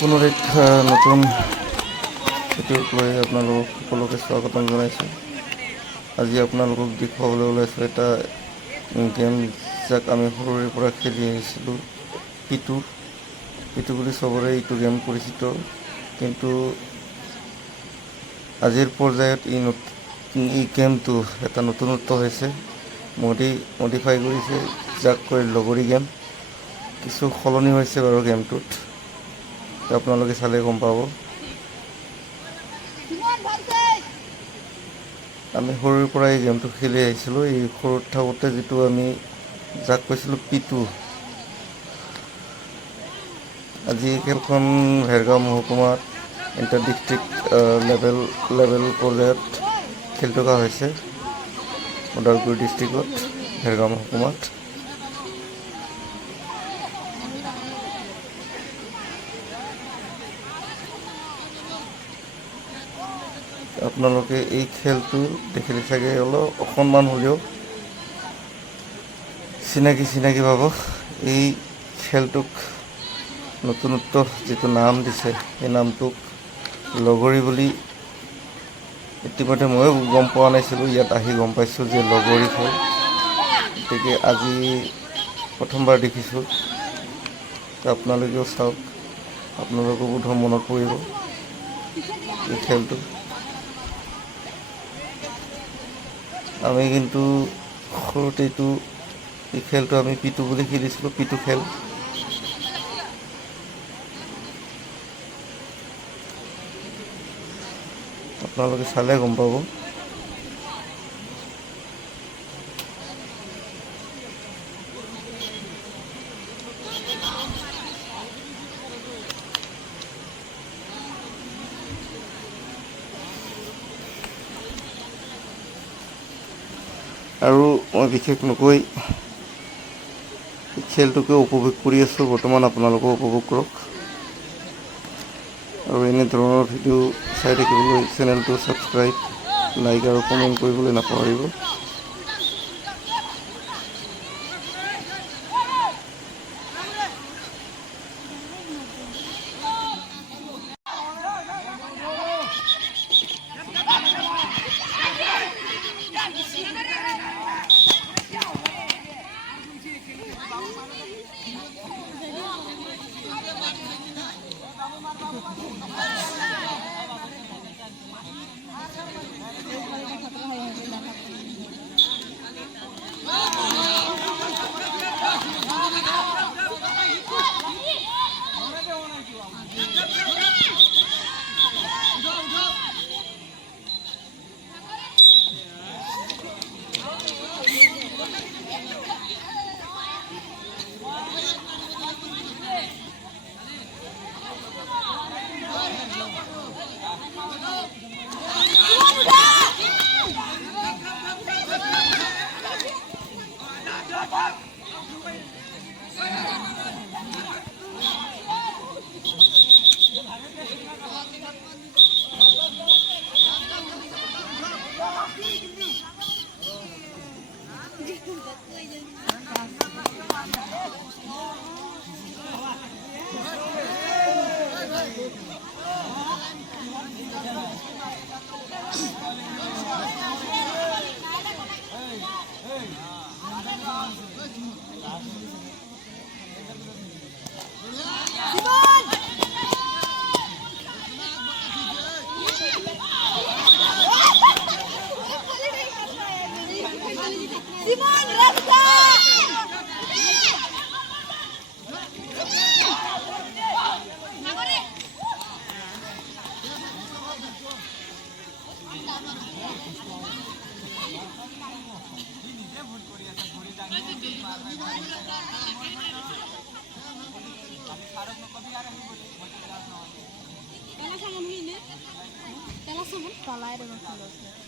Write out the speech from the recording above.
পুনৰ এক নতুন ভিডিঅ'ক লৈ আপোনালোকক সকলোকে স্বাগতম জনাইছোঁ। আজি আপোনালোকক দেখুৱাবলৈ ওলাইছোঁ এটা গেম যাক আমি সৰুৰে পৰা খেলি আহিছিলোঁ, পিটু বুলি চবৰে এইটো গেম পৰিচিত। কিন্তু আজিৰ পৰ্যায়ত এই গেমটো এটা নতুনত্ব হৈছে, মডিফাই কৰিছে, যাক কয় লগৰী গেম। কিছু সলনি হৈছে বাৰু গেমটোত, আপোনালোকে চালে গম পাব। আমি সৰুৰ পৰা এই গেমটো খেলি আহিছিলোঁ। এই সৰুত থাকোঁতে যিটো আমি যাক কৈছিলোঁ পিটু, আজি এই খেলখন ভেৰগাঁও মহকুমাত ইণ্টাৰ ডিষ্ট্ৰিক্ট লেভেল পৰ্যায়ত খেলি থকা হৈছে, ওদালগুৰি ডিষ্ট্ৰিক্টত ভেৰগাঁও মহকুমাত। আপোনালোকে এই খেলটো দেখিলে চাগে অলপ অকণমান হ'লেও চিনাকি পাব। এই খেলটোক নতুনত্ব যিটো নাম দিছে, সেই নামটোক লগৰী বুলি ইতিমধ্যে ময়ো গম পোৱা নাছিলোঁ, ইয়াত আহি গম পাইছোঁ যে লগৰী খেল। গতিকে আজি প্ৰথমবাৰ দেখিছোঁ, আপোনালোকেও চাওক, আপোনালোকৰ বোধহয় মনত পৰিব এই খেলটো। আমি কিন্তু সৰুতে এই খেলটো আমি পিটু বুলি খেলিছিলোঁ, পিটু খেল। আপোনালোকে চালে গম পাব। আৰু মই বিশেষ নকৈ খেলটোকে উপভোগ কৰি আছোঁ বৰ্তমান, আপোনালোকেও উপভোগ কৰক। আৰু এনেধৰণৰ ভিডিঅ' চাই থাকিবলৈ চেনেলটো ছাবস্ক্ৰাইব, লাইক আৰু কমেণ্ট কৰিবলৈ নাপাহৰিব। Kalau sama, kalau ada masalah.